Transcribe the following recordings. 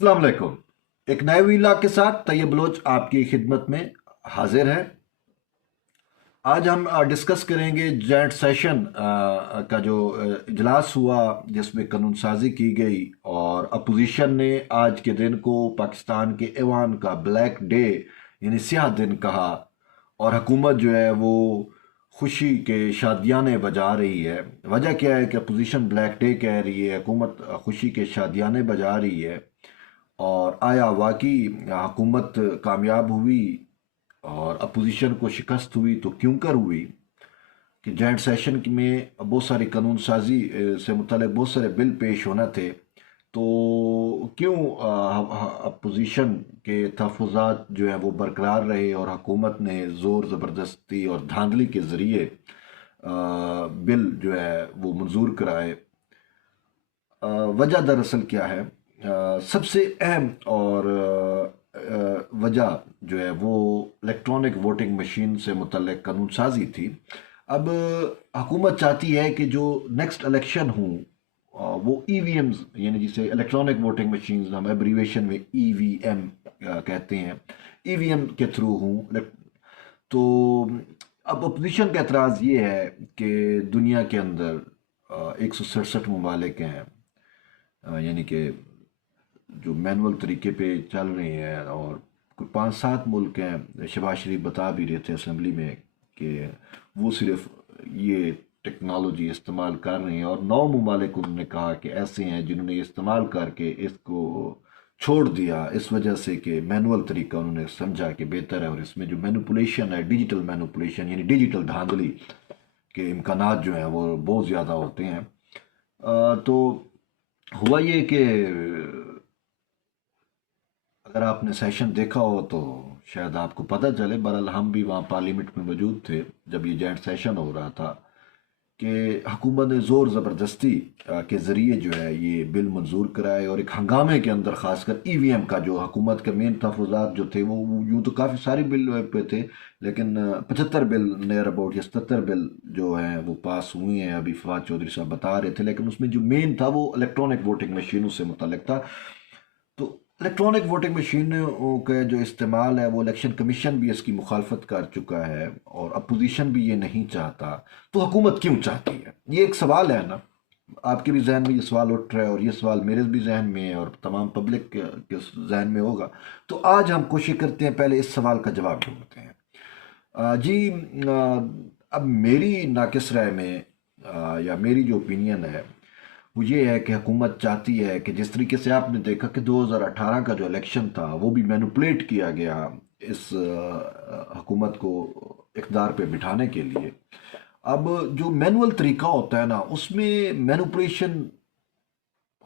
السلام علیکم۔ ایک نئے ویلا کے ساتھ طیب بلوچ آپ کی خدمت میں حاضر ہے۔ آج ہم ڈسکس کریں گے جوائنٹ سیشن کا جو اجلاس ہوا جس میں قانون سازی کی گئی، اور اپوزیشن نے آج کے دن کو پاکستان کے ایوان کا بلیک ڈے یعنی سیاہ دن کہا، اور حکومت جو ہے وہ خوشی کے شادیانے بجا رہی ہے۔ وجہ کیا ہے کہ اپوزیشن بلیک ڈے کہہ رہی ہے، حکومت خوشی کے شادیانے بجا رہی ہے؟ اور آیا واقعی حکومت کامیاب ہوئی اور اپوزیشن کو شکست ہوئی؟ تو کیوں کر ہوئی کہ جوائنٹ سیشن میں بہت ساری قانون سازی سے متعلق بہت سارے بل پیش ہونا تھے، تو کیوں اپوزیشن کے تحفظات جو ہیں وہ برقرار رہے اور حکومت نے زور زبردستی اور دھاندلی کے ذریعے بل جو ہے وہ منظور کرائے؟ وجہ دراصل کیا ہے؟ سب سے اہم اور وجہ جو ہے وہ الیکٹرانک ووٹنگ مشین سے متعلق قانون سازی تھی۔ اب حکومت چاہتی ہے کہ جو نیکسٹ الیکشن ہوں وہ ای وی ایمز یعنی جسے الیکٹرانک ووٹنگ مشینز ہم ایبریویشن میں ای وی ایم کہتے ہیں، ای وی ایم کے تھرو ہوں۔ تو اب اپوزیشن کا اعتراض یہ ہے کہ دنیا کے اندر 167 ممالک ہیں، یعنی کہ جو مینول طریقے پہ چل رہے ہیں، اور کوئی 5-7 ملک ہیں۔ شہباز شریف بتا بھی رہے تھے اسمبلی میں کہ وہ صرف یہ ٹیکنالوجی استعمال کر رہے ہیں، اور 9 ممالک انہوں نے کہا کہ ایسے ہیں جنہوں نے یہ استعمال کر کے اس کو چھوڑ دیا، اس وجہ سے کہ مینول طریقہ انہوں نے سمجھا کہ بہتر ہے، اور اس میں جو مینوپولیشن ہے، ڈیجیٹل مینوپولیشن یعنی ڈیجیٹل دھاندلی کے امکانات جو ہیں وہ بہت زیادہ ہوتے ہیں۔ تو ہوا یہ کہ اگر آپ نے سیشن دیکھا ہو تو شاید آپ کو پتہ چلے، بہرحال ہم بھی وہاں پارلیمنٹ میں موجود تھے جب یہ جوائنٹ سیشن ہو رہا تھا، کہ حکومت نے زور زبردستی کے ذریعے جو ہے یہ بل منظور کرائے، اور ایک ہنگامے کے اندر خاص کر ای وی ایم کا جو حکومت کے مین تحفظات جو تھے وہ یوں تو کافی ساری بل پہ تھے، لیکن 75 بل نیئر اباؤٹ یا 77 بل جو ہیں وہ پاس ہوئے ہیں، ابھی فواد چودھری صاحب بتا رہے تھے، لیکن اس میں جو مین تھا وہ الیکٹرانک ووٹنگ مشینوں سے متعلق تھا۔ تو الیکٹرانک ووٹنگ مشینوں کا جو استعمال ہے وہ الیکشن کمیشن بھی اس کی مخالفت کر چکا ہے، اور اپوزیشن بھی یہ نہیں چاہتا، تو حکومت کیوں چاہتی ہے؟ یہ ایک سوال ہے نا، آپ کے بھی ذہن میں یہ سوال اٹھ رہا ہے، اور یہ سوال میرے بھی ذہن میں ہے، اور تمام پبلک کے ذہن میں ہوگا۔ تو آج ہم کوشش کرتے ہیں پہلے اس سوال کا جواب ڈھونڈتے ہیں۔ جی، اب میری ناقص رائے میں یا میری جو اوپینین ہے وہ یہ ہے کہ حکومت چاہتی ہے کہ جس طریقے سے آپ نے دیکھا کہ 2018 کا جو الیکشن تھا وہ بھی مینوپولیٹ کیا گیا اس حکومت کو اقتدار پہ بٹھانے کے لیے۔ اب جو مینول طریقہ ہوتا ہے نا، اس میں مینوپولیشن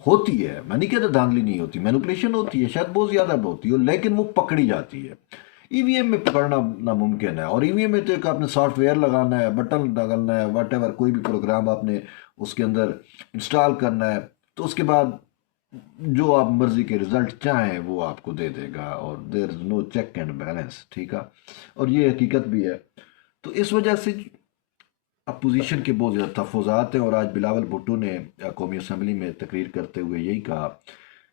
ہوتی ہے، میں نہیں کہتا دھاندلی نہیں ہوتی، مینوپولیشن ہوتی ہے، شاید بہت زیادہ ہوتی ہے، لیکن وہ پکڑی جاتی ہے۔ ای وی ایم میں پکڑنا ناممکن ہے، اور ای وی ایم میں تو ایک آپ نے سافٹ ویئر لگانا ہے، بٹن ڈالنا ہے، واٹ ایور کوئی بھی پروگرام آپ نے اس کے اندر انسٹال کرنا ہے، تو اس کے بعد جو آپ مرضی کے رزلٹ چاہیں وہ آپ کو دے دے گا، اور دیر از نو چیک اینڈ بیلنس، ٹھیک ہے؟ اور یہ حقیقت بھی ہے۔ تو اس وجہ سے اپوزیشن کے بہت زیادہ تحفظات ہیں، اور آج بلاول بھٹو نے قومی اسمبلی میں تقریر کرتے ہوئے یہی کہا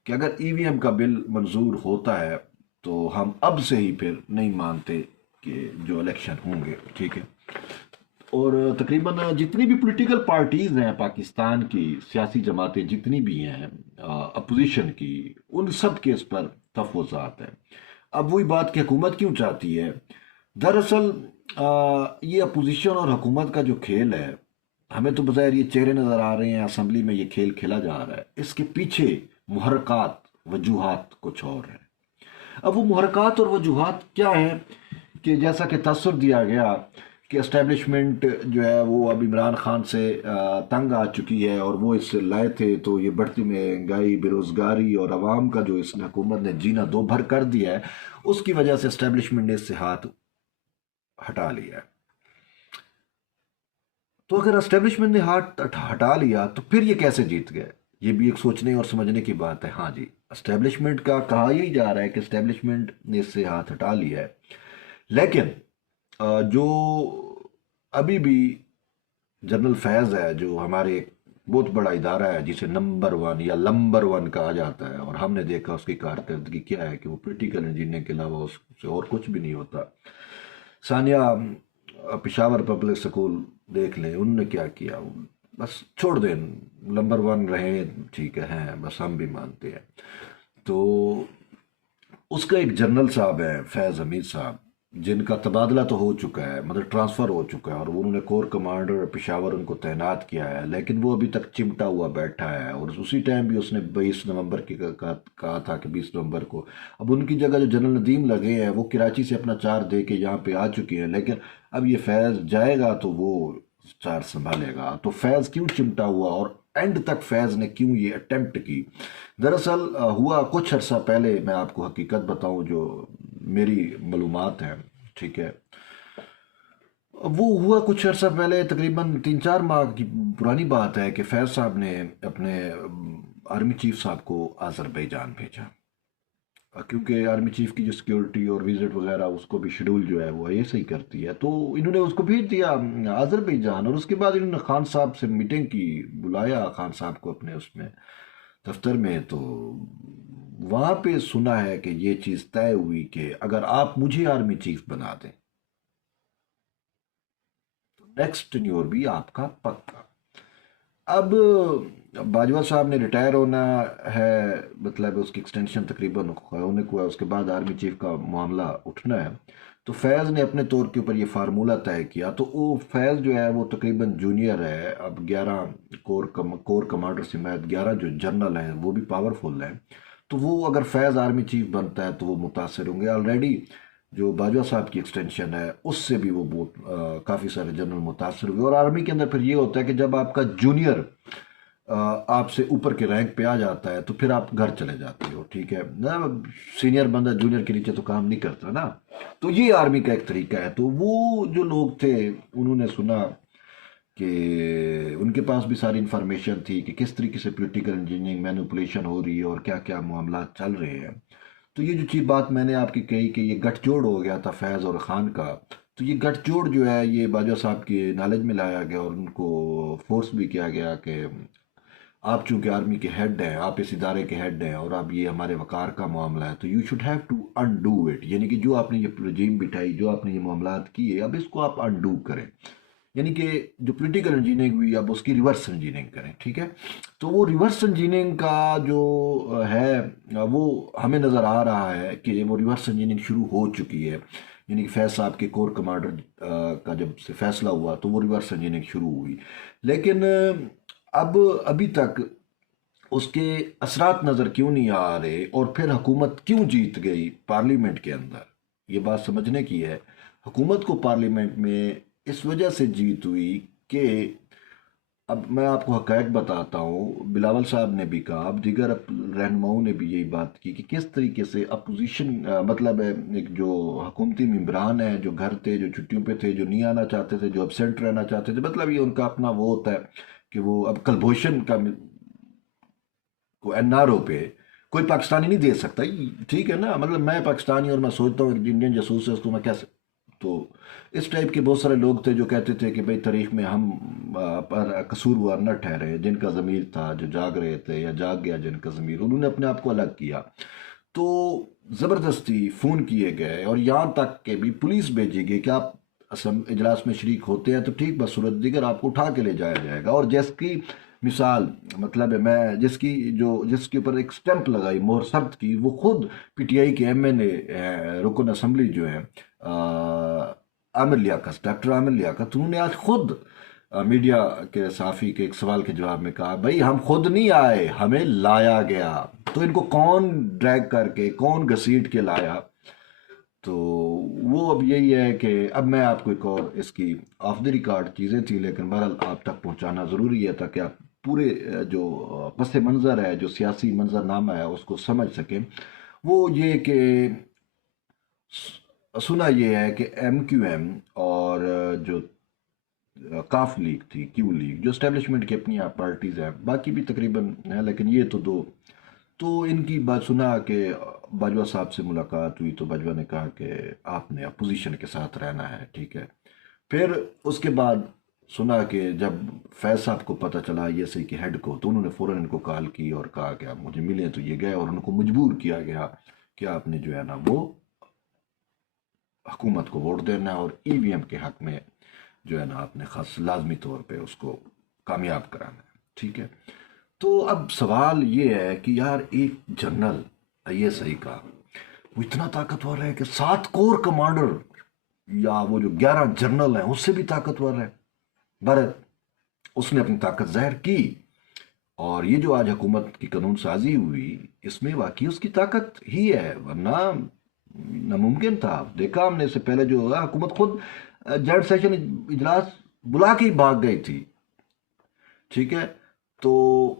کہ اگر ای وی ایم کا بل منظور ہوتا ہے تو ہم اب سے ہی پھر نہیں مانتے کہ جو الیکشن ہوں گے، ٹھیک ہے؟ اور تقریباً جتنی بھی پولیٹیکل پارٹیز ہیں پاکستان کی، سیاسی جماعتیں جتنی بھی ہیں اپوزیشن کی، ان سب کے اس پر تحفظات ہیں۔ اب وہی بات کہ حکومت کیوں چاہتی ہے؟ دراصل یہ اپوزیشن اور حکومت کا جو کھیل ہے، ہمیں تو بظاہر یہ چہرے نظر آ رہے ہیں، اسمبلی میں یہ کھیل کھیلا جا رہا ہے، اس کے پیچھے محرکات، وجوہات کچھ اور ہیں۔ اب وہ محرکات اور وجوہات کیا ہیں؟ کہ جیسا کہ تاثر دیا گیا کہ اسٹیبلشمنٹ جو ہے وہ اب عمران خان سے تنگ آ چکی ہے، اور وہ اس سے لائے تھے، تو یہ بڑھتی مہنگائی، بے روزگاری اور عوام کا جو اس نے حکومت نے جینا دو بھر کر دیا ہے، اس کی وجہ سے اسٹیبلشمنٹ نے اس سے ہاتھ ہٹا لیا ہے۔ تو اگر اسٹیبلشمنٹ نے ہاتھ ہٹا لیا تو پھر یہ کیسے جیت گئے؟ یہ بھی ایک سوچنے اور سمجھنے کی بات ہے۔ ہاں جی، اسٹیبلشمنٹ کا کہا یہی جا رہا ہے کہ اسٹیبلشمنٹ نے اس سے ہاتھ ہٹا لیا ہے، لیکن جو ابھی بھی جنرل فیض ہے جو ہمارے بہت بڑا ادارہ ہے جسے نمبر ون یا لمبر ون کہا جاتا ہے، اور ہم نے دیکھا اس کی کارکردگی کیا ہے کہ وہ پولیٹیکل انجینئرنگ کے علاوہ اس سے اور کچھ بھی نہیں ہوتا۔ ثانیہ پشاور پبلک سکول دیکھ لیں، انہوں نے کیا کیا، بس چھوڑ دیں، نمبر ون رہے، ٹھیک ہے، ہیں، بس ہم بھی مانتے ہیں۔ تو اس کا ایک جنرل صاحب ہے فیض حمید صاحب، جن کا تبادلہ تو ہو چکا ہے، مطلب ٹرانسفر ہو چکا ہے، اور انہوں نے کور کمانڈر پشاور ان کو تعینات کیا ہے، لیکن وہ ابھی تک چمٹا ہوا بیٹھا ہے، اور اسی ٹائم بھی اس نے 22 نومبر کی کہا تھا کہ 20 نومبر کو، اب ان کی جگہ جو جنرل ندیم لگے ہیں وہ کراچی سے اپنا چارج دے کے یہاں پہ آ چکے ہیں، لیکن اب یہ فیض جائے گا تو وہ چارج سنبھالے گا۔ تو فیض کیوں چمٹا ہوا، اور اینڈ تک فیض نے کیوں یہ اٹیمپٹ کی؟ دراصل ہوا کچھ عرصہ پہلے، میں آپ کو حقیقت بتاؤں جو میری معلومات ہیں، ٹھیک ہے، وہ ہوا کچھ عرصہ پہلے، تقریباً 3 4 ماہ کی پرانی بات ہے، کہ فیض صاحب نے اپنے آرمی چیف صاحب کو آذربائیجان بھیجا، کیونکہ آرمی چیف کی جو سیکیورٹی اور وزٹ وغیرہ اس کو بھی شیڈول جو ہے وہ ایسے ہی کرتی ہے، تو انہوں نے اس کو بھیج دیا آذربائیجان، اور اس کے بعد انہوں نے خان صاحب سے میٹنگ کی، بلایا خان صاحب کو اپنے اس میں دفتر میں، تو وہاں پہ سنا ہے کہ یہ چیز طے ہوئی کہ اگر آپ مجھے آرمی چیف بنا دیں تو نیکسٹ ٹینیور بھی آپ کا پکا۔ اب باجوہ صاحب نے ریٹائر ہونا ہے، مطلب اس کی ایکسٹینشن تقریباً ہونے کو ہے، اس کے بعد آرمی چیف کا معاملہ اٹھنا ہے، تو فیض نے اپنے طور کے اوپر یہ فارمولہ طے کیا، تو وہ فیض جو ہے وہ تقریباً جونیئر ہے، اب 11 کور کمانڈر سمیت 11 جو جنرل ہیں وہ بھی پاورفل ہیں، تو وہ اگر فیض آرمی چیف بنتا ہے تو وہ متاثر ہوں گے، آلریڈی جو باجوہ صاحب کی ایکسٹینشن ہے اس سے بھی وہ بہت کافی سارے جنرل متاثر ہوئے، اور آرمی کے اندر پھر یہ ہوتا ہے کہ جب آپ کا جونیئر آپ سے اوپر کے رینک پہ آ جاتا ہے تو پھر آپ گھر چلے جاتے ہو، ٹھیک ہے نا، سینئر بندہ جونیئر کے نیچے تو کام نہیں کرتا نا، تو یہ آرمی کا ایک طریقہ ہے۔ تو وہ جو لوگ تھے انہوں نے سنا کہ ان کے پاس بھی ساری انفارمیشن تھی کہ کس طریقے سے پولیٹیکل انجینئرنگ مینوپولیشن ہو رہی ہے اور کیا کیا معاملات چل رہے ہیں، تو یہ جو چیز بات میں نے آپ کی کہی کہ یہ گٹھ جوڑ ہو گیا تھا فیض اور خان کا، تو یہ گٹھ جوڑ جو ہے یہ باجوہ صاحب کی نالج میں لایا گیا، اور ان کو فورس بھی کیا گیا کہ آپ چونکہ آرمی کے ہیڈ ہیں، آپ اس ادارے کے ہیڈ ہیں، اور اب یہ ہمارے وقار کا معاملہ ہے، تو you should have to undo it, یعنی کہ جو آپ نے یہ رجیم بٹھائی، جو آپ نے یہ معاملات کیے، اب اس کو آپ انڈو کریں، یعنی کہ جو پولیٹیکل انجینئرنگ ہوئی اب اس کی ریورس انجینئرنگ کریں، ٹھیک ہے۔ تو وہ ریورس انجینئرنگ کا جو ہے وہ ہمیں نظر آ رہا ہے کہ وہ ریورس انجینئرنگ شروع ہو چکی ہے، یعنی کہ فیض صاحب کے کور کمانڈر کا جب سے فیصلہ ہوا تو وہ ریورس انجینئرنگ شروع ہوئی، لیکن اب ابھی تک اس کے اثرات نظر کیوں نہیں آ رہے، اور پھر حکومت کیوں جیت گئی پارلیمنٹ کے اندر، یہ بات سمجھنے کی ہے۔ حکومت کو پارلیمنٹ میں اس وجہ سے جیت ہوئی کہ اب میں آپ کو حقائق بتاتا ہوں، بلاول صاحب نے بھی کہا، اب دیگر رہنماؤں نے بھی یہی بات کی کہ کس طریقے سے اپوزیشن، مطلب ایک جو حکومتی ممبران ہیں جو گھر تھے، جو چھٹیوں پہ تھے، جو نہیں آنا چاہتے تھے، جو ابسینٹ رہنا چاہتے تھے، مطلب یہ ان کا اپنا وہ ہوتا ہے کہ وہ اب کلبھوشن کا کو این آر او پہ کوئی پاکستانی نہیں دے سکتا، ٹھیک ہے نا، مطلب میں پاکستانی اور میں سوچتا ہوں ایک انڈین جاسوس ہے اس کو میں کیسے، تو اس ٹائپ کے بہت سارے لوگ تھے جو کہتے تھے کہ بھئی تاریخ میں ہم پر قصوروار نہ ٹھہرے، جن کا ضمیر تھا جو جاگ رہے تھے یا جاگ گیا جن کا ضمیر، انہوں نے اپنے آپ کو الگ کیا، تو زبردستی فون کیے گئے، اور یہاں تک کہ بھی پولیس بھیجی گئی کہ آپ اجلاس میں شریک ہوتے ہیں تو ٹھیک، بس صورت دیگر آپ کو اٹھا کے لے جایا جائے گا، اور جس کی مثال، مطلب ہے میں جس کے اوپر ایک سٹیمپ لگائی مور سبت کی، وہ خود پی ٹی آئی کے ایم این اے رکن اسمبلی جو ہیں عامر لیاقت، ڈاکٹر عامر لیاقت، انہوں نے آج خود میڈیا کے صحافی کے ایک سوال کے جواب میں کہا بھائی ہم خود نہیں آئے، ہمیں لایا گیا، تو ان کو کون ڈریگ کر کے، کون گھسیٹ کے لایا؟ تو وہ اب یہی ہے کہ اب میں آپ کو ایک اور اس کی آف دی ریکارڈ چیزیں تھیں، لیکن بہرحال آپ تک پہنچانا ضروری ہے تاکہ آپ پورے جو پس منظر ہے، جو سیاسی منظر نامہ ہے اس کو سمجھ سکیں۔ وہ یہ کہ سنا یہ ہے کہ ایم کیو ایم اور جو کاف لیگ تھی، کیو لیگ، جو اسٹیبلشمنٹ کی اپنی پارٹیز ہیں، باقی بھی تقریباً ہیں لیکن یہ تو دو، تو ان کی بات سنا کہ باجوہ صاحب سے ملاقات ہوئی تو باجوہ نے کہا کہ آپ نے اپوزیشن کے ساتھ رہنا ہے، ٹھیک ہے، پھر اس کے بعد سنا کہ جب فیض صاحب کو پتہ چلا آئی ایس آئی کے ہیڈ کو، تو انہوں نے فوراً ان کو کال کی اور کہا کہ آپ مجھے ملیں، تو یہ گئے اور ان کو مجبور کیا گیا کہ آپ نے جو ہے نا وہ حکومت کو ووٹ دینا ہے اور ای وی ایم کے حق میں جو ہے نا آپ نے خاص لازمی طور پہ اس کو کامیاب کرانا ہے، ٹھیک ہے۔ تو اب سوال یہ ہے کہ یار ایک جنرل آئی ایس آئی کا وہ اتنا طاقتور ہے کہ 7 کور کمانڈر یا وہ جو 11 جنرل ہیں اس سے بھی طاقتور ہے، بھارت اس نے اپنی طاقت ظاہر کی، اور یہ جو آج حکومت کی قانون سازی ہوئی اس میں واقعی اس کی طاقت ہی ہے، ورنہ ناممکن تھا۔ دیکھا ہم نے اس سے پہلے جو ہوا، حکومت خود جوائنٹ سیشن اجلاس بلا کے ہی بھاگ گئی تھی، ٹھیک ہے۔ تو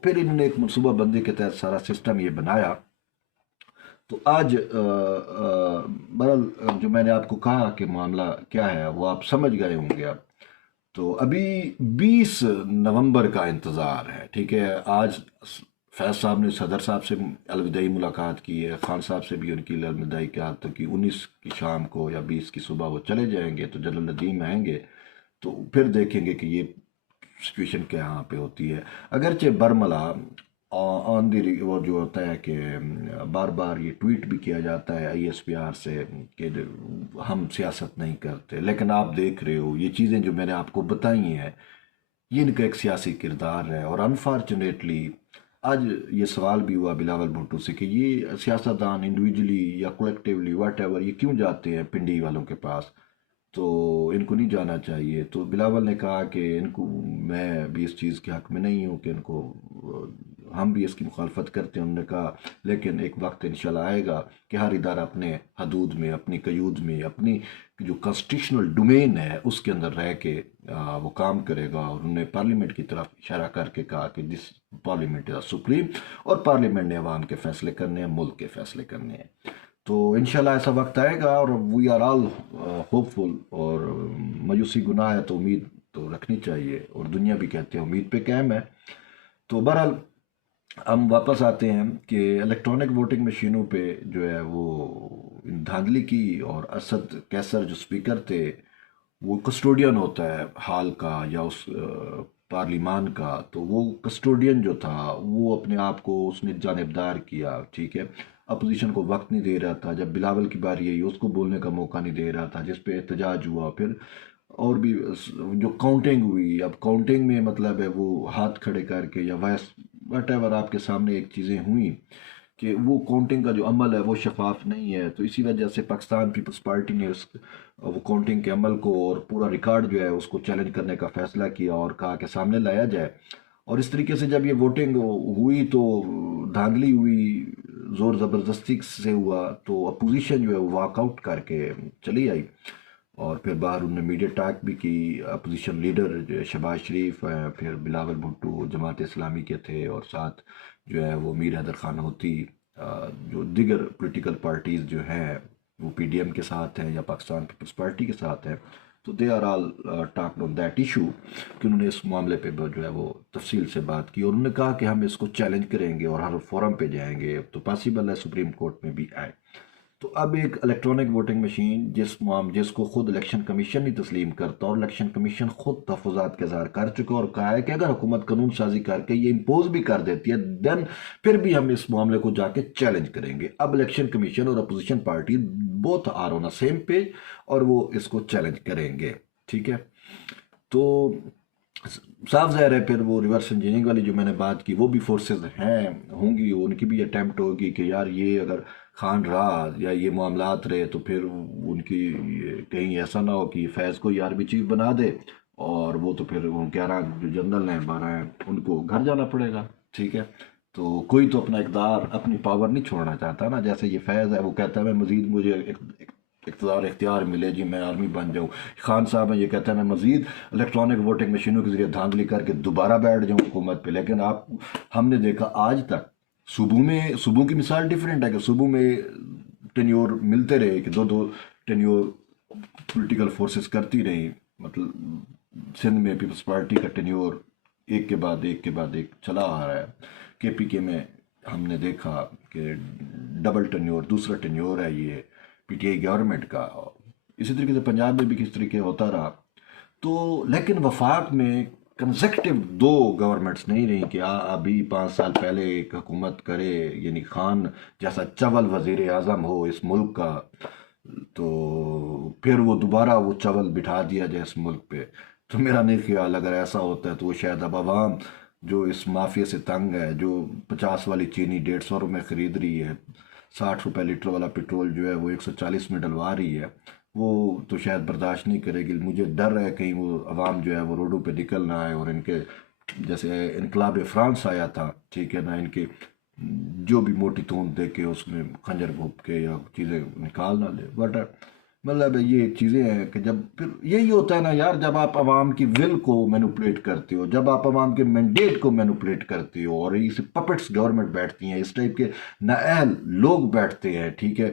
پھر انہوں نے ایک منصوبہ بندی کے تحت سارا سسٹم یہ بنایا۔ تو آج بہرحال جو میں نے آپ کو کہا کہ معاملہ کیا ہے وہ آپ سمجھ گئے ہوں گے اب۔ تو ابھی 20 نومبر کا انتظار ہے، ٹھیک ہے۔ آج فیض صاحب نے صدر صاحب سے الوداعی ملاقات کی ہے، خان صاحب سے بھی ان کی الوداعی کیا تھا کہ 19 کی شام کو یا 20 کی صبح وہ چلے جائیں گے، تو جنرل ندیم آئیں گے تو پھر دیکھیں گے کہ یہ سچویشن کیا یہاں پہ ہوتی ہے۔ اگرچہ برملا آن دی وہ جو ہوتا ہے کہ بار بار یہ ٹویٹ بھی کیا جاتا ہے آئی ایس پی آر سے کہ ہم سیاست نہیں کرتے، لیکن آپ دیکھ رہے ہو یہ چیزیں جو میں نے آپ کو بتائی ہیں یہ ان کا ایک سیاسی کردار ہے، اور انفارچونیٹلی آج یہ سوال بھی ہوا بلاول بھٹو سے کہ یہ سیاستدان انڈیویجلی یا کولیکٹیولی واٹ ایور یہ کیوں جاتے ہیں پنڈی والوں کے پاس، تو ان کو نہیں جانا چاہیے۔ تو بلاول نے کہا کہ ان کو، میں بھی اس چیز کے حق میں نہیں ہوں کہ ان کو، ہم بھی اس کی مخالفت کرتے ہیں۔ انہوں نے کہا لیکن ایک وقت انشاءاللہ آئے گا کہ ہر ادارہ اپنے حدود میں، اپنی قیود میں، اپنی جو کانسٹیٹیوشنل ڈومین ہے اس کے اندر رہ کے وہ کام کرے گا، اور انہوں نے پارلیمنٹ کی طرف اشارہ کر کے کہا کہ دس پارلیمنٹ از سپریم، اور پارلیمنٹ نے عوام کے فیصلے کرنے ہیں، ملک کے فیصلے کرنے ہیں۔ تو انشاءاللہ ایسا وقت آئے گا، اور وی آر آل ہوپ فل، اور مایوسی گناہ ہے تو امید تو رکھنی چاہیے، اور دنیا بھی کہتے ہیں امید پہ قائم ہے۔ تو بہرحال ہم واپس آتے ہیں کہ الیکٹرانک ووٹنگ مشینوں پہ جو ہے وہ دھاندلی کی، اور اسد کیسر جو سپیکر تھے وہ کسٹوڈین ہوتا ہے ہال کا یا اس پارلیمان کا، تو وہ کسٹوڈین جو تھا وہ اپنے آپ کو اس نے جانبدار کیا، ٹھیک ہے۔ اپوزیشن کو وقت نہیں دے رہا تھا، جب بلاول کی باری آئی اس کو بولنے کا موقع نہیں دے رہا تھا، جس پہ احتجاج ہوا، پھر اور بھی جو کاؤنٹنگ ہوئی، اب کاؤنٹنگ میں مطلب ہے وہ ہاتھ کھڑے کر کے یا وائس وٹ ایور آپ کے سامنے ایک چیزیں ہوئیں کہ وہ کاؤنٹنگ کا جو عمل ہے وہ شفاف نہیں ہے، تو اسی وجہ سے پاکستان پیپلز پارٹی نے اس وہ کاؤنٹنگ کے عمل کو اور پورا ریکارڈ جو ہے اس کو چیلنج کرنے کا فیصلہ کیا، اور کہا کہ سامنے لایا جائے۔ اور اس طریقے سے جب یہ ووٹنگ ہوئی تو دھاندلی ہوئی، زور زبردستی سے ہوا، تو اپوزیشن جو ہے وہ واک آؤٹ کر کے چلی آئی، اور پھر باہر انہوں نے میڈیا ٹاک بھی کی۔ اپوزیشن لیڈر جو ہے شہباز شریف ہیں، پھر بلاول بھٹو جماعت اسلامی کے تھے، اور ساتھ جو ہے وہ میر حیدر خان ہوتی، جو دیگر پولیٹیکل پارٹیز جو ہیں وہ پی ڈی ایم کے ساتھ ہیں یا پاکستان پیپلز پارٹی کے ساتھ ہیں، تو they are all talked on that issue, کہ انہوں نے اس معاملے پہ جو ہے وہ تفصیل سے بات کی، اور انہوں نے کہا کہ ہم اس کو چیلنج کریں گے اور ہر فورم پہ جائیں گے، تو پاسبل ہے سپریم کورٹ میں بھی آئے۔ تو اب ایک الیکٹرانک ووٹنگ مشین جس کو خود الیکشن کمیشن نہیں تسلیم کرتا، اور الیکشن کمیشن خود تحفظات کا اظہار کر چکا اور کہا ہے کہ اگر حکومت قانون سازی کر کے یہ امپوز بھی کر دیتی ہے دین پھر بھی ہم اس معاملے کو جا کے چیلنج کریں گے۔ اب الیکشن کمیشن اور opposition party both are on same page, اور وہ اس کو چیلنج کریں گے، ٹھیک ہے۔ تو صاف ظاہر ہے پھر وہ ریورس انجینئرنگ والی جو میں نے بات کی وہ بھی فورسز ہیں، ہوں گی، ان کی بھی اٹیمپٹ ہوگی کہ یار یہ اگر خان رہا یا یہ معاملات رہے تو پھر ان کی کہیں ایسا نہ ہو کہ یہ فیض کو آرمی چیف بنا دے، اور وہ تو پھر وہ 11 جو جنرل ہیں 12 ہیں ان کو گھر جانا پڑے گا، ٹھیک ہے۔ تو کوئی تو اپنا اقدار، اپنی پاور نہیں چھوڑنا چاہتا نا، جیسے یہ فیض ہے وہ کہتا ہے میں مزید مجھے اقتدار اختیار ملے جی میں آرمی بن جاؤں، خان صاحب ہیں یہ کہتے ہیں میں مزید الیکٹرانک ووٹنگ مشینوں کے ذریعے دھاندلی کر کے دوبارہ بیٹھ جاؤں حکومت پہ۔ لیکن ہم نے دیکھا آج تک صوبوں کی مثال ڈیفرنٹ ہے کہ صوبوں میں ٹینیور ملتے رہے، کہ دو ٹینیور پولیٹیکل فورسز کرتی رہی، مطلب سندھ میں پیپلز پارٹی کا ٹینیور ایک کے بعد ایک کے بعد ایک چلا آ رہا ہے، کے پی کے میں ہم نے دیکھا کہ ڈبل ٹینیور دوسرا ٹینیور ہے یہ پی ٹی آئی گورنمنٹ کا، اسی طریقے سے پنجاب میں بھی کس طریقے ہوتا رہا۔ تو لیکن وفاق میں کنزیکٹو دو گورنمنٹس نہیں رہی کہ ابھی 5 سال پہلے ایک حکومت کرے، یعنی خان جیسا چول وزیر اعظم ہو اس ملک کا، تو پھر وہ دوبارہ وہ چول بٹھا دیا جائے اس ملک پہ. تو میرا نہیں خیال اگر ایسا ہوتا ہے تو وہ شاید اب عوام جو اس مافیا سے تنگ ہے، جو 50 والی چینی 150 میں خرید رہی ہے، 60 روپے لیٹر والا پیٹرول جو ہے وہ 140 میں ڈلوا رہی ہے، وہ تو شاید برداشت نہیں کرے گی. مجھے ڈر ہے کہیں وہ عوام جو ہے وہ روڈوں پہ نکل نہ آئے اور ان کے جیسے انقلاب فرانس آیا تھا، ٹھیک ہے نا، ان کے جو بھی موٹی توند دے کے اس میں خنجر گھوپ کے یا چیزیں نکال نہ لے. بٹ مطلب یہ چیزیں ہیں کہ جب پھر یہی ہوتا ہے نا یار، جب آپ عوام کی ول کو مینوپولیٹ کرتے ہو، جب آپ عوام کے مینڈیٹ کو مینوپولیٹ کرتے ہو، اور اس پپٹس گورنمنٹ بیٹھتی ہیں، اس ٹائپ کے نااہل لوگ بیٹھتے ہیں، ٹھیک ہے،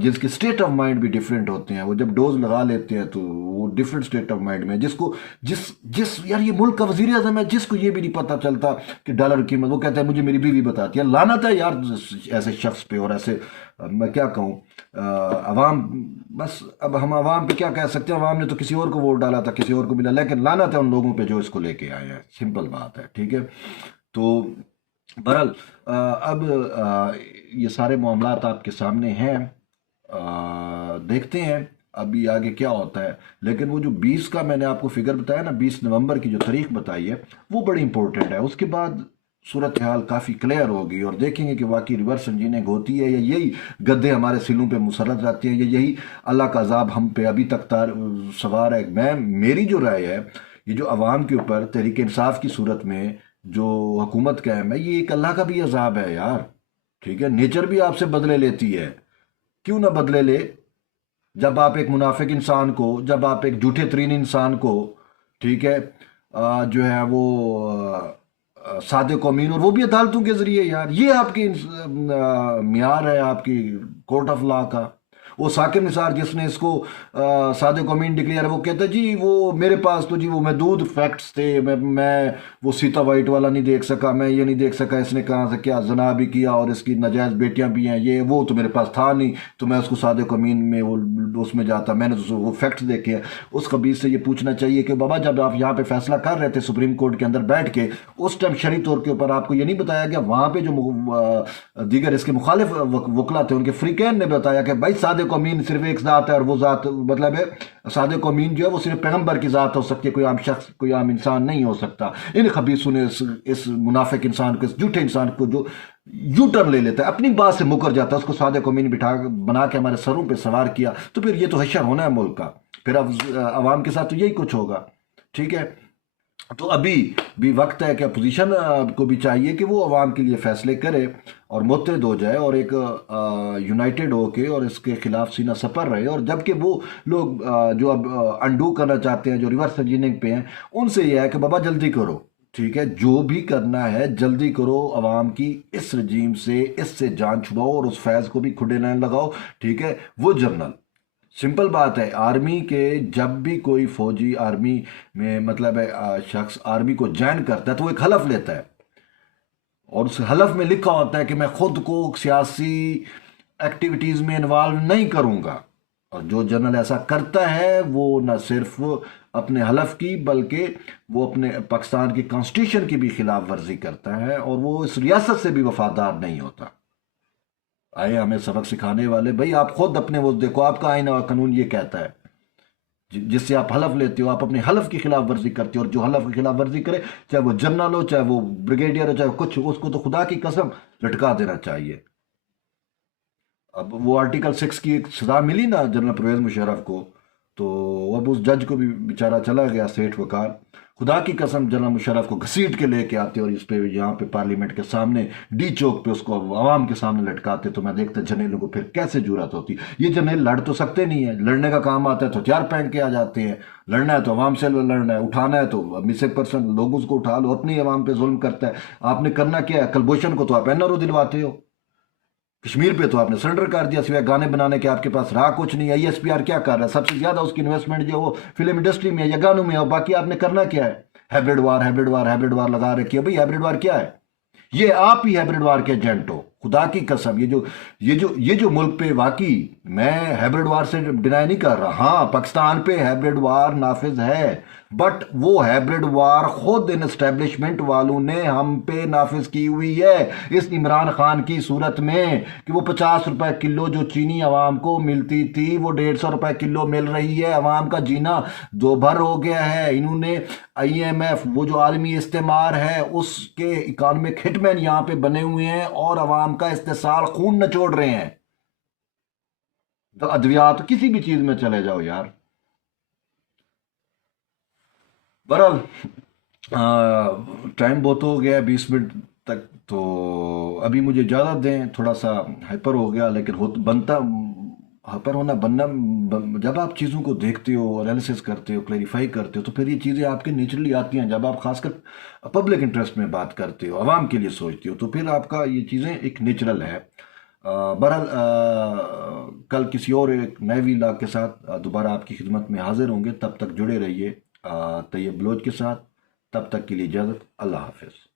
جس کے سٹیٹ آف مائنڈ بھی ڈیفرنٹ ہوتے ہیں. وہ جب ڈوز لگا لیتے ہیں تو وہ ڈیفرنٹ سٹیٹ آف مائنڈ میں، جس یار یہ ملک کا وزیر اعظم ہے، جس کو یہ بھی نہیں پتہ چلتا کہ ڈالر کی قیمت، وہ کہتا ہے مجھے میری بیوی بتاتی ہے. لعنت ہے یار ایسے شخص پہ. اور ایسے میں کیا کہوں، عوام بس اب ہم عوام پہ کیا کہہ سکتے ہیں، عوام نے تو کسی اور کو ووٹ ڈالا تھا، کسی اور کو ملا، لیکن لعنت ہے ان لوگوں پہ جو اس کو لے کے آئے ہیں. سمپل بات ہے، ٹھیک ہے. تو بہرحال اب یہ سارے معاملات آپ کے سامنے ہیں، دیکھتے ہیں ابھی آگے کیا ہوتا ہے. لیکن وہ جو 20 کا میں نے آپ کو فگر بتایا نا، 20 نومبر کی جو تاریخ بتائی ہے وہ بڑی امپورٹنٹ ہے. اس کے بعد صورتحال کافی کلیئر ہوگی اور دیکھیں گے کہ واقعی ریورس انجینئرنگ ہوتی ہے یا یہی گدے ہمارے سلوں پہ مسلط رہتے ہیں، یا یہی اللہ کا عذاب ہم پہ ابھی تک سوار ہے. میری جو رائے ہے، یہ جو عوام کے اوپر تحریک انصاف کی صورت میں جو حکومت قائم ہے، یہ ایک اللہ کا بھی عذاب ہے یار، ٹھیک ہے. نیچر بھی آپ سے بدلے لیتی ہے، کیوں نہ بدلے لے. جب آپ ایک منافق انسان کو، جب آپ ایک جھوٹے ترین انسان کو، ٹھیک ہے، جو ہے وہ صادق و امین، اور وہ بھی عدالتوں کے ذریعے، یار یہ آپ کی معیار ہے آپ کی کورٹ آف لا کا. وہ ثاقب نثار جس نے اس کو صادق و امین ڈکلیئر، وہ کہتا ہے جی وہ میرے پاس تو جی وہ محدود فیکٹس تھے، میں وہ سیتا وائٹ والا نہیں دیکھ سکا، میں یہ نہیں دیکھ سکا اس نے کہاں سے کیا زنا بھی کیا اور اس کی ناجائز بیٹیاں بھی ہیں، یہ وہ تو میرے پاس تھا نہیں، تو میں اس کو صادق و امین میں وہ اس میں جاتا، میں نے تو وہ فیکٹس دیکھے ہیں. اس خبیث سے یہ پوچھنا چاہیے کہ بابا جب آپ یہاں پہ فیصلہ کر رہے تھے سپریم کورٹ کے اندر بیٹھ کے، اس ٹائم شرعی طور کے اوپر آپ کو یہ نہیں بتایا گیا، وہاں پہ جو دیگر اس کے مخالف وکلا تھے ان کے فریقین نے بتایا کہ بھائی صادق و امین صرف ایک ذات ہے، اور وہ ذات مطلب ہے صادق و امین جو ہے وہ صرف پیغمبر کی ذات ہو سکتی ہے، کوئی عام شخص، کوئی عام انسان نہیں ہو سکتا. ان خبیثوں نے اس منافق انسان کو، اس جھوٹے انسان کو جو یو ٹرن لے لیتا ہے، اپنی بات سے مکر جاتا ہے، اس کو صادق و امین بنا کے ہمارے سروں پہ سوار کیا، تو پھر یہ تو حشر ہونا ہے ملک کا. پھر اب عوام کے ساتھ تو یہی کچھ ہوگا، ٹھیک ہے. تو ابھی بھی وقت ہے کہ اپوزیشن کو بھی چاہیے کہ وہ عوام کے لیے فیصلے کرے اور متحد ہو جائے اور ایک یونائٹڈ ہو کے اور اس کے خلاف سینہ سپر رہے. اور جبکہ وہ لوگ جو اب انڈو کرنا چاہتے ہیں، جو ریورس انجینئرنگ پہ ہیں، ان سے یہ ہے کہ بابا جلدی کرو، ٹھیک ہے، جو بھی کرنا ہے جلدی کرو، عوام کی اس رجیم سے، اس سے جان چھڑاؤ اور اس فیض کو بھی کھڈے نہ لگاؤ، ٹھیک ہے. وہ جنرل، سمپل بات ہے، آرمی کے جب بھی کوئی فوجی آرمی میں مطلب ہے شخص آرمی کو جوائن کرتا ہے تو وہ ایک حلف لیتا ہے، اور اس حلف میں لکھا ہوتا ہے کہ میں خود کو سیاسی ایکٹیویٹیز میں انوالو نہیں کروں گا. اور جو جنرل ایسا کرتا ہے وہ نہ صرف اپنے حلف کی بلکہ وہ اپنے پاکستان کی کانسٹیٹیوشن کی بھی خلاف ورزی کرتا ہے، اور وہ اس ریاست سے بھی وفادار نہیں ہوتا. آئے ہمیں سبق سکھانے والے، بھائی آپ خود اپنے وہ دیکھو، آپ کا آئین اور قانون یہ کہتا ہے جس سے آپ حلف لیتے ہو، آپ اپنے حلف کی خلاف ورزی کرتے ہو، اور جو حلف کی خلاف ورزی کرے، چاہے وہ جنرل ہو، چاہے وہ بریگیڈیئر ہو، چاہے کچھ، اس کو تو خدا کی قسم لٹکا دینا چاہیے. اب وہ آرٹیکل 6 کی ایک سزا ملی نا جنرل پرویز مشرف کو، تو اب اس جج کو بھی بیچارہ چلا گیا سیٹھ وقار. خدا کی قسم جنرل مشرف کو گھسیٹ کے لے کے آتے اور اس پہ یہاں پہ پارلیمنٹ کے سامنے ڈی چوک پہ اس کو عوام کے سامنے لٹکاتے، تو میں دیکھتا جرنیلوں کو پھر کیسے جرات ہوتی. یہ جرنیل لڑ تو سکتے نہیں ہیں، لڑنے کا کام آتا ہے تو ہتھیار پہن کے آ جاتے ہیں، لڑنا ہے تو عوام سے لڑنا ہے، اٹھانا ہے تو مسک پرسن لوگوں کو اٹھا لو، اپنی عوام پہ ظلم کرتا ہے. آپ نے کرنا کیا ہے؟ کلبھوشن کو تو آپ NRO دلواتے ہو، کشمیر پہ تو آپ نے سرنڈر کر دیا، سوائے گانے بنانے کے آپ کے پاس رہا کچھ نہیں ہے. ISPR کیا کر رہا ہے؟ سب سے زیادہ اس کی انویسٹمنٹ جو وہ فلم انڈسٹری میں یا گانوں میں ہے، باقی آپ نے کرنا کیا ہے؟ ہیبرڈ وار لگا رکھی ہے. بھئی ہیبرڈ وار کیا ہے؟ یہ آپ ہی ہیبرڈ وار کے ایجنٹ ہو، خدا کی قسم، یہ جو ملک پہ واقعی میں ہیبرڈ وار سے ڈینائی نہیں کر رہا، ہاں پاکستان پہ ہیبرڈ وار نافذ ہے، بٹ وہ ہیبرڈ وار خود ان اسٹیبلشمنٹ والوں نے ہم پہ نافذ کی ہوئی ہے، اس عمران خان کی صورت میں کہ وہ 50 روپے کلو جو چینی عوام کو ملتی تھی وہ 150 روپے کلو مل رہی ہے، عوام کا جینا دو بھر ہو گیا ہے۔ انہوں نے IMF، وہ جو عالمی استعمار ہے، اس کے اکانومک ہٹ مین یہاں پہ بنے ہوئے ہیں اور عوام کا استحصال خون نچوڑ رہے ہیں۔ ادویات کسی بھی چیز میں چلے جاؤ یار۔ بہرحال ٹائم بہت ہو گیا ہے، 20 منٹ تک، تو ابھی مجھے اجازت دیں، تھوڑا سا ہائپر ہو گیا، لیکن بنتا ہائپر ہونا بننا، جب آپ چیزوں کو دیکھتے ہو، انالیسس کرتے ہو، کلیریفائی کرتے ہو، تو پھر یہ چیزیں آپ کے نیچرلی آتی ہیں۔ جب آپ خاص کر پبلک انٹرسٹ میں بات کرتے ہو، عوام کے لیے سوچتے ہو، تو پھر آپ کا یہ چیزیں ایک نیچرل ہے۔ بہرحال کل کسی اور ایک نئے ویلاگ کے ساتھ دوبارہ آپ کی خدمت میں حاضر ہوں گے، تب تک جڑے رہیے طیب بلوچ کے ساتھ۔ تب تک کے لیے اجازت، اللہ حافظ۔